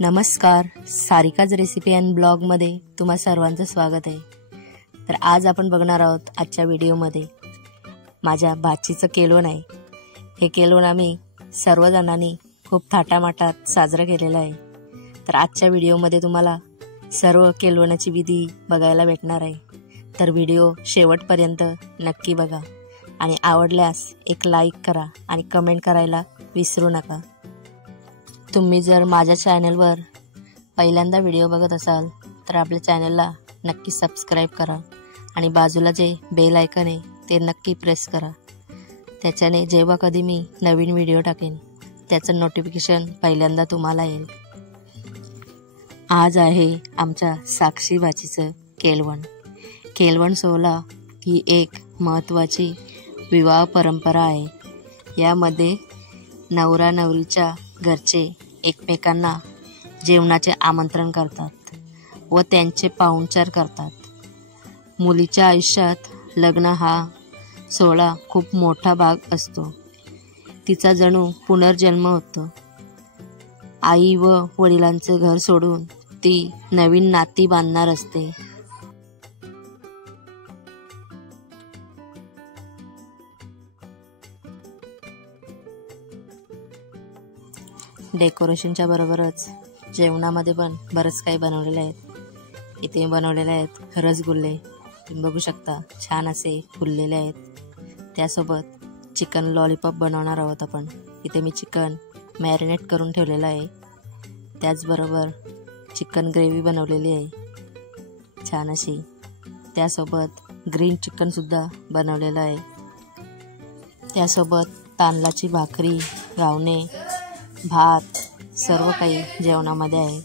नमस्कार, Sarika's recipe and ब्लॉगमध्ये तुम्हा सर्वांचं स्वागत आहे। तर आज आपण बघणार आहोत आजच्या व्हिडिओमध्ये माझ्या भाचीचं केलवण आहे। हे केलवण आम्ही सर्वजणांनी खूप थाटामाटात साजरं केलेलं आहे। तर आजच्या व्हिडिओमध्ये तुम्हाला सर्व केलवणाची विधी बघायला भेटणार आहे। तर व्हिडिओ शेवटपर्यंत नक्की बघा आणि आवडल्यास एक लाईक करा आणि कमेंट करायला विसरू नका। तुम्ही जर माझ्या चॅनलवर पहिल्यांदा व्हिडिओ बघत असाल तर आपल्या चॅनलला नक्की सबस्क्राइब करा आणि बाजूला जे बेल आयकॉन आहे ते नक्की प्रेस करा। त्याच्याने जेव्हा कधी मी नवीन व्हिडिओ टाकेन त्याचं नोटिफिकेशन पहिल्यांदा तुम्हाला येईल। आज आहे आमच्या साक्षी भाचीचं केलवण। केलवण सोहळा ही एक महत्त्वाची विवाह परंपरा आहे। यामध्ये नवरा नवरीच्या घरचे एकमेकांना जेवणाचे आमंत्रण करतात व त्यांचे पाहुणचार करतात। मुलीच्या आयुष्यात लग्न हा सोहळा खूप मोठा भाग असतो। तिचा जणू पुनर्जन्म होतो। आई व वडिलांचे घर सोडून ती नवीन नाती बांधणार असते। डेकोरेशनच्या बरोबरच जेवणामध्ये पण बरंच काही बनवलेलं आहे। इथे बनवलेले आहेत रसगुल्ले, तुम्ही बघू शकता छान असे फुललेले आहेत। त्यासोबत चिकन लॉलीपॉप बनवणार आहोत आपण। इथे मी चिकन मॅरिनेट करून ठेवलेलं आहे। त्याचबरोबर चिकन ग्रेव्ही बनवलेली आहे छान अशी। त्यासोबत ग्रीन चिकनसुद्धा बनवलेलं आहे। त्यासोबत तांदळाची भाकरी, घावणे, भात सर्व काही जेवणामध्ये आहे।